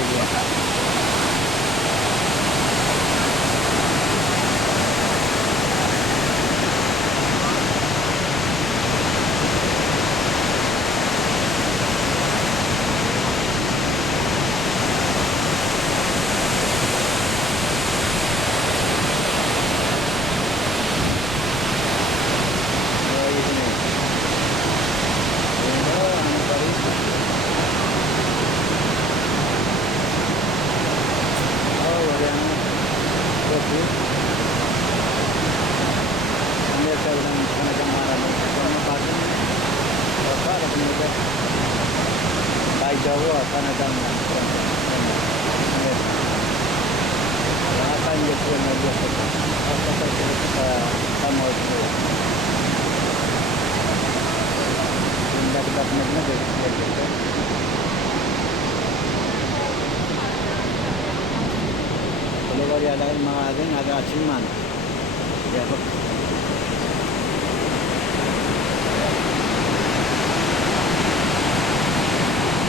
idea. Jawa, Kanadang lahat ang gusto na gusto sa Samor ko. Yung dapat nag-nag-explain ito. Kalau kalian ada mga ating ating achievement. Ya,